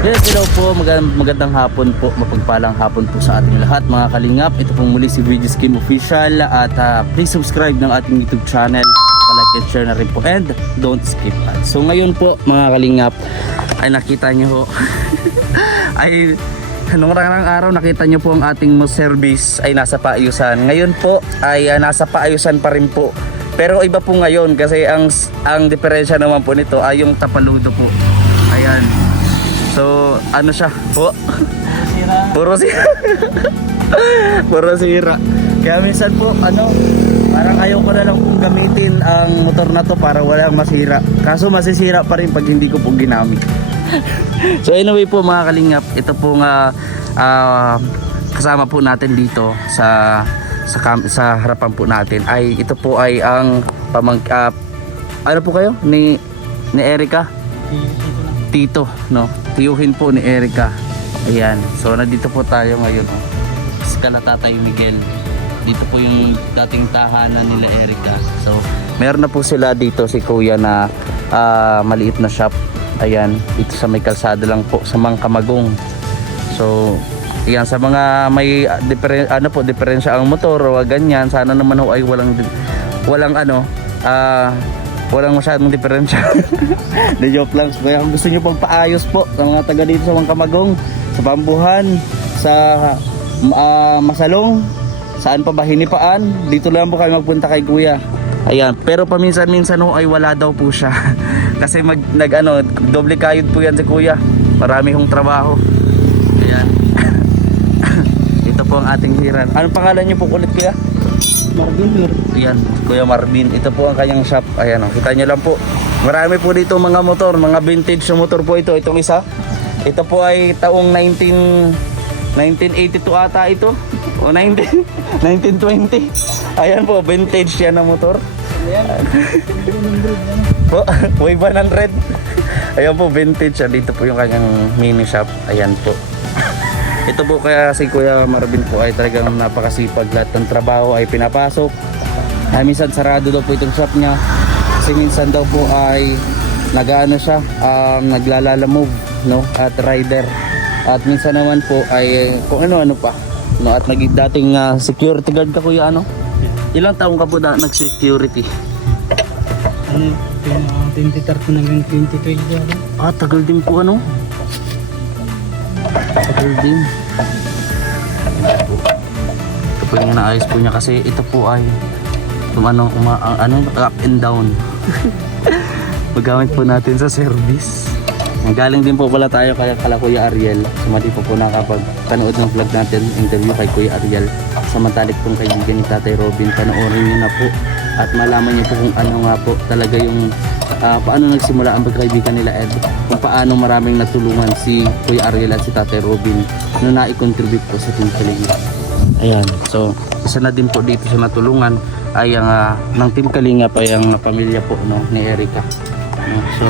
Yes, hello po, magandang hapon po, mapagpalang hapon po sa ating lahat mga kalingap. Ito po muli si VG Scheme Official at please subscribe ng ating YouTube channel, like and share na rin po, and don't skip ads. So ngayon po mga kalingap ay nakita nyo ay nung nakaraang araw nakita nyo po ang ating service ay nasa paayusan. Ngayon po ay nasa paayusan pa rin po, pero iba po ngayon kasi ang diferensya naman po nito ay yung tapaludo po. Ayan. So, ano siya po? Puro sira. Puro sira. Kaya minsan po, parang ayaw ko na lang pong gamitin ang motor na to para walang masira. Kaso masisira pa rin pag hindi ko po ginamit. So anyway po mga kalingap, ito po nga kasama po natin dito sa harapan po natin ay ito po ay ang ano po kayo? Ni Erica? Tito, no? Tiyuhin po ni Erica. Ayan. So nandito po tayo ngayon, sa Tatay Miguel. Dito po yung dating tahanan nila Erica. So meron na po sila dito si Kuya na maliit na shop. Ayan, dito sa may kalsada lang po sa Mangkamagong. So ayan, sa mga may diferensya ang motor o ganyan, sana naman ho ay walang walang masyadong diferensya. De joke lang. Kaya kung gusto nyo pang paayos po sa mga taga dito sa Mangkamagong, sa Pambuhan, sa Masalong, saan pa ba, Hinipaan, dito lang po kayo magpunta kay Kuya. Ayan, pero paminsan-minsan ho ay wala daw po siya. Kasi doble kayod po yan si Kuya. Marami hong trabaho. Ayan. Ito po ang ating hiran. Anong pangalan niyo po ulit, Kuya? Marvin. Ayan, Kuya Marvin. Ito po ang kanyang shop. Ayan, kita nyo lang po. Marami po dito mga motor, mga vintage na motor po ito. Itong isa. Ito po ay taong 1982 ata ito. O 1920. Ayan po, vintage yan na motor. Ayan. Po, way 100. Ayan po, vintage. Dito po yung kanyang mini shop. Ayan po. Ito po kaya si Kuya Marvin po ay talagang napakasipag. Lahat ng trabaho ay pinapasok. Minsan sarado daw po itong shop niya. Kasi minsan daw po ay naglalalamove, no? At rider. At minsan naman po ay kung ano pa, no? At dating security guard ka, Kuya, ano? Ilang taong ka po nag-security? 2013 hanggang 2012. Tagal din po, ano? Tagal din. Ito po yung naayos po niya kasi ito po ay up and down. Magamit po natin sa service. Galing din po pala tayo kala Kuya Ariel. Sumali po nakapag-panood ng vlog natin, interview kay Kuya Ariel. Samantalik pong kaibigan ni Tatay Robin. Panoorin niyo na po at malaman niyo po kung ano nga po talaga yung paano nagsimula ang pagkaibigan nila Ed, kung paano maraming natulungan si Kuya Ariel at si Tatay Robin na nai-contribute po sa Team Kalingap. Ayan, so isa na din po dito sa natulungan ay ang ng Team Kalingap ay ang pamilya po, no, ni Erica. So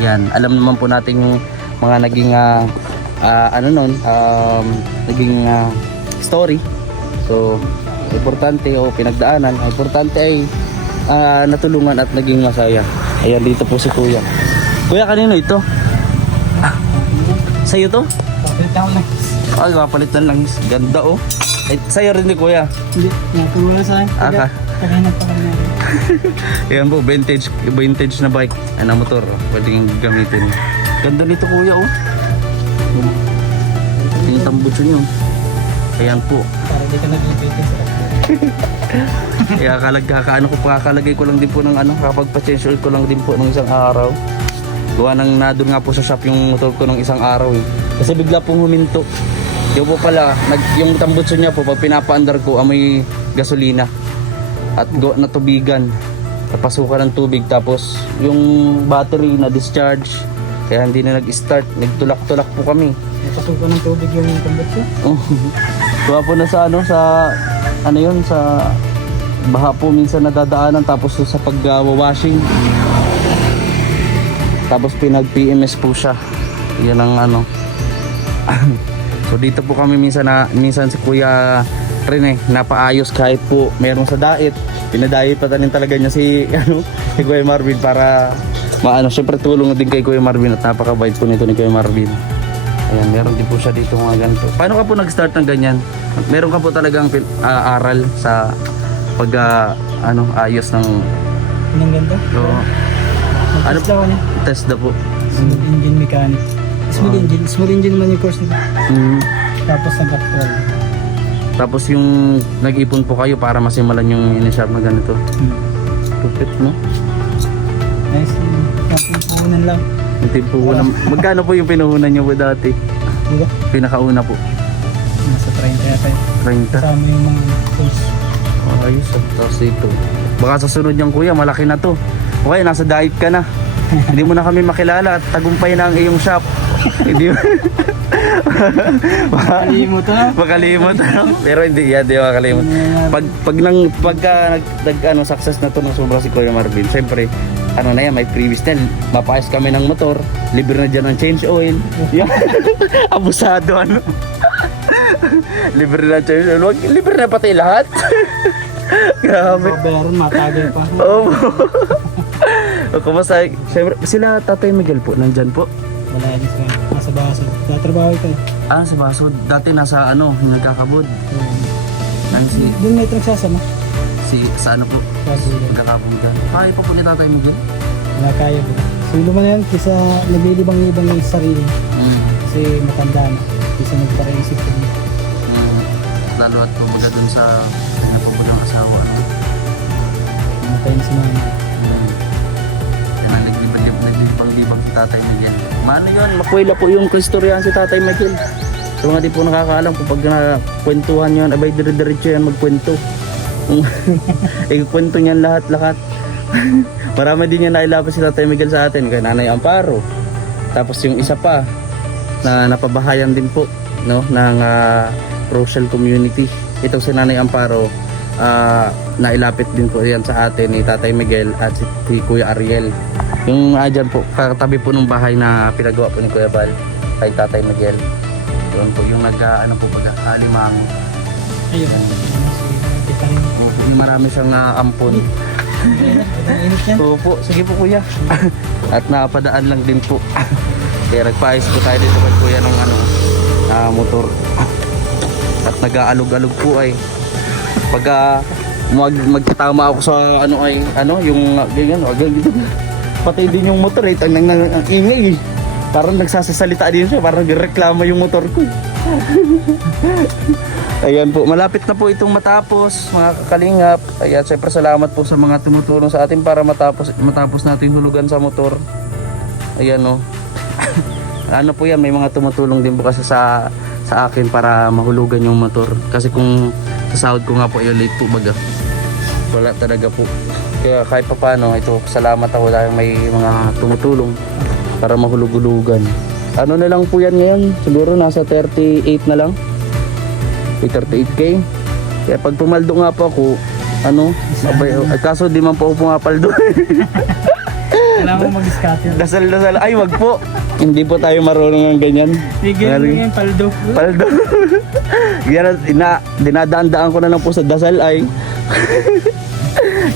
ayan, alam naman po natin yung mga naging naging story. So importante o pinagdaanan, importante ay natulungan at naging masaya. Ayan, dito po si Kuya. Kuya, kanino ito? Sa'yo to? Papalitan lang. Ay, mapalitan lang. Ganda, oh. Ay, sa'yo rin ni Kuya? Hindi, natulungan sa akin. Kaganan pa kami. Ayan po, vintage na bike. Motor, pwedeng gamitin. Ganda nito, Kuya, oh. Yung tambutso nyo. Ayan po. Para di ka nag-ibigay sa Kaya kakalagay ko lang din po ng kapag-pasensyo ko lang din po ng isang araw. Gawa nang nadun nga po sa shop yung motor ko ng isang araw eh. Kasi bigla pong huminto. Yung po pala, yung tambutso niya po, pag pinapaandar ko, amoy gasolina. At natubigan. Napasukan ng tubig. Tapos yung battery na discharge. Kaya hindi na nag-start. Nagtulak-tulak po kami. napasukan ng tubig yung tambutso. Gawa po na sa sa baha po minsan nadadaanan, tapos sa pag-washing. Tapos pinag-PMS po siya. Yan ang So dito po kami minsan si Kuya rin napaayos kahit po meron sa diet. Pinadiet pa tanin talaga niya si si Kuya Marvin para maano, syempre tulong din kay Kuya Marvin at napakabait po nito ni Kuya Marvin. Ayan, meron din po siya dito mga ganito. Paano ka po nag-start ng ganyan? Meron ka po talagang aral sa pag ayos ng Anong ganda? ano, Nag-test daw niya. test na po. Smooth engine mechanic. Smooth engine man yung course nito. Mm. Tapos nag-actual. Tapos yung nag-ipon po kayo para masimulan yung in-shop na ganito. Tupit, no? Nice. Tapos puhunan lang. Hindi po magkano po yung pinuhunan nyo po dati? Diba? Pinakauna po. Nasa 30 yata yun. 30. Kasama yung mga tools. Ayos. Tapos ito. Baka sa sunod niyang kuya, malaki na to. Okay, nasa diet ka na. Hindi mo na kami makilala at tagumpay na ang iyong shop. Hindi mo. Kalimutan na. Makalimot. Pero hindi yan, di makalimot. Pagka success na to ng sobra si Kuya Marvin, syempre, ano na yan, may previous na, mapayos kami ng motor, libre na dyan ng change oil. Yan. Abusado, ano. Libre na change oil. Libre na pati lahat. Grabe. Bayaran, matagay pa. Oo. Kumusta? Siyempre, sila Tatay Miguel po, nandyan po. Wala yan sa nasa baso. Tatrabaho ito eh. Sa Basod. Dati nasa nagkakabod. Doon may truck sasama. Sa ano po? Kasi Nagkakabod dyan. Kaya po po ni Tatay Miguel. wala kaya po. Sulo man yan kisa naglilibang-ibang yung sarili. Kasi matanda na. Kisa nagparaisip ko. Lalo at pumaga dun sa pinapabulang asawa. Namatay na si mama. Kaya naglibang-libang si Tatay Miguel. Mano yun? Makwela po yung kaistoryahan si Tatay Miguel. So mga di po nakakaalam kung pag nakakwentuhan yun, abay dire-diretso yan magkwento. Ikwento niyan lahat-lahat. Marami din yan nailapit si Tatay Miguel sa atin. Kay Nanay Amparo. Tapos yung isa pa na napabahayan din po, no, ng Rochelle community. Itong si Nanay Amparo, nailapit din po yan sa atin ni Tatay Miguel at si Kuya Ariel. Yung dyan po, katabi po ng bahay na pinagawa po ni Kuya Bal kay Tatay Miguel. Doon po yung alimang. Ayun. Kita rin. Yung marami siyang ampon. Init yan. Opo, sige po kuya. At napadaan lang din po. Kaya nagpaayos po tayo dito kay kuya ng motor. At nag-aalog-alog po ay pag magtatama ako sa yung ganyan, dito. Pati din yung motor ang ingay eh. Parang nagsasasalita din siya, parang nagreklamo yung motor ko. Ayan po, malapit na po itong matapos mga kakalingap. Ayan, syempre salamat po sa mga tumutulong sa atin para matapos natin hulugan sa motor. Ayan o. Ano po yan, may mga tumutulong din po kasi sa akin para mahulugan yung motor. Kasi kung sa sahod ko nga po yung late po baga, wala talaga po. Kaya kahit pa paano, ito salamat ako dahil may mga tumutulong para mahulug-hulugan. Ano na lang po yan ngayon? Siguro nasa 38 na lang. 38k. Kaya pag pumaldo nga po ako, kaso di man po ako pumapaldo. Kailangan mo mag-scatter. Dasal. Ay, wag po. Hindi po tayo marunong ng ganyan. Tigil mo yan, paldo. Paldo. Yan, dinadaan-daan ko na lang po sa dasal ay.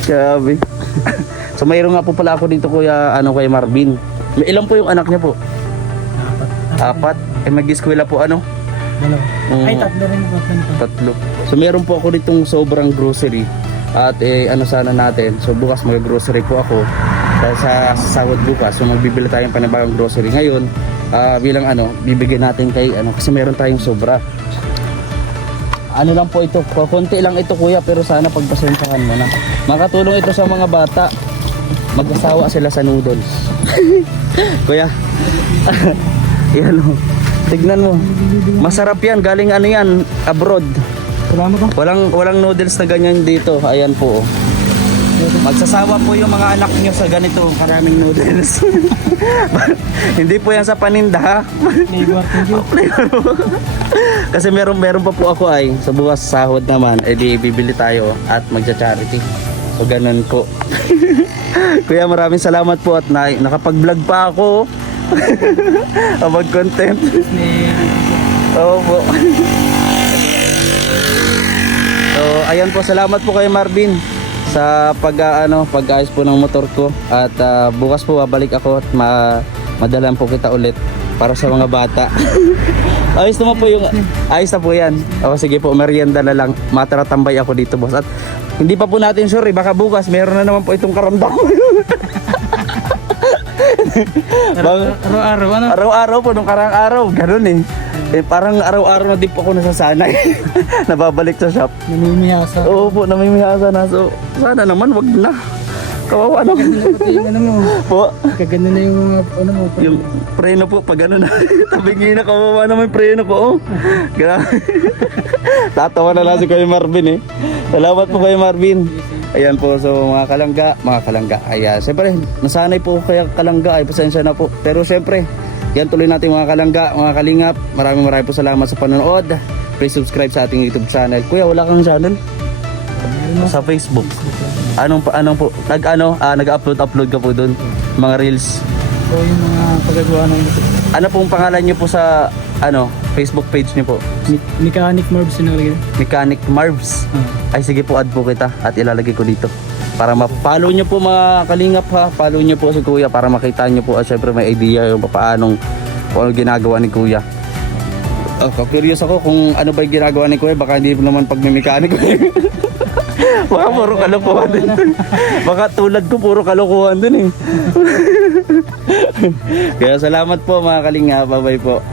Grabe. So mayroon nga po pala ako dito kuya Marvin. May ilan po yung anak niya po? 4. Mag-eskwela po Dalawa. Ay, 3 rin. 3. So meron po ako ditong sobrang grocery. At sana natin. So bukas mag-grocery po ako. Dahil sa sahod bukas. So magbibili tayong panibagong grocery. Ngayon, bilang bibigyan natin kay kasi meron tayong sobra. Ano lang po ito, konti lang ito kuya, pero sana pagpasensyahan mo na. Makatulong ito sa mga bata. Mag-asawa sila sa noodles. Kuya. Yan o. Tignan mo. Masarap yan, galing yan, abroad. Salamat po. Walang noodles na ganyan dito. Ayan po. Magsasawa po yung mga anak nyo sa ganito karaming noodles. Hindi po yan sa paninda ha. Kasi meron pa po ako sa bukas sahod naman, di bibili tayo at magcha-charity. So ganun po. Kuya, maraming salamat po at nakapag-vlog pa ako. Mag-content. Oo po. So ayan po, salamat po kay Marvin. sa pag-ayos po ng motor ko at bukas po babalik ako at madalan po kita ulit para sa mga bata. Ayos naman po yung ayos na po yan. O sige po, merienda na lang. Mataratambay ako dito, boss. At hindi pa po natin sure, baka bukas meron na naman po itong karamdaman. Araw-araw, ano? Araw-araw po, nung karang araw, ganun eh. Parang araw-araw na din po ako nasasanay. Nababalik sa shop. Namimihasa. Oo po, namimihasa na. So, sana naman, wag na. Kawawa naman. Pati yung ano mo. Po, Kaganda na yung mga ano mo. yung preno po, pag ano na. Tabingi na, kawawa naman yung preno po. Oh. Grabe. Tatawa na lang si Kuya Marvin eh. Salamat po Kuya Marvin. Ayan po, so mga kalangga. Ayan, siyempre, nasanay po kaya kalangga, ay pasensya na po. Pero siyempre, yan tuloy natin mga kalangga, mga kalingap. Maraming po salamat sa panonood. Please subscribe sa ating YouTube channel. Kuya, wala kang channel? Sa Facebook. Anong po? Nag-upload ka po doon. Mga reels. So yung mga pagagawa ng Ano pong pangalan niyo po sa Facebook page niyo po? mechanic Marbs yung nakalagay. Mechanic Marvs. Ay sige po, add po kita at ilalagay ko dito. Para ma-follow nyo po mga kalingap ha. Follow nyo po si Kuya para makita nyo po at syempre may idea yung paanong kung ano ginagawa ni Kuya. Curious ako kung ano ba yung ginagawa ni Kuya. Baka hindi naman pagmimekanik. Baka puro kalokohan din. Baka tulad ko puro kalokohan din eh. Kaya salamat po mga kalingap. Bye bye po.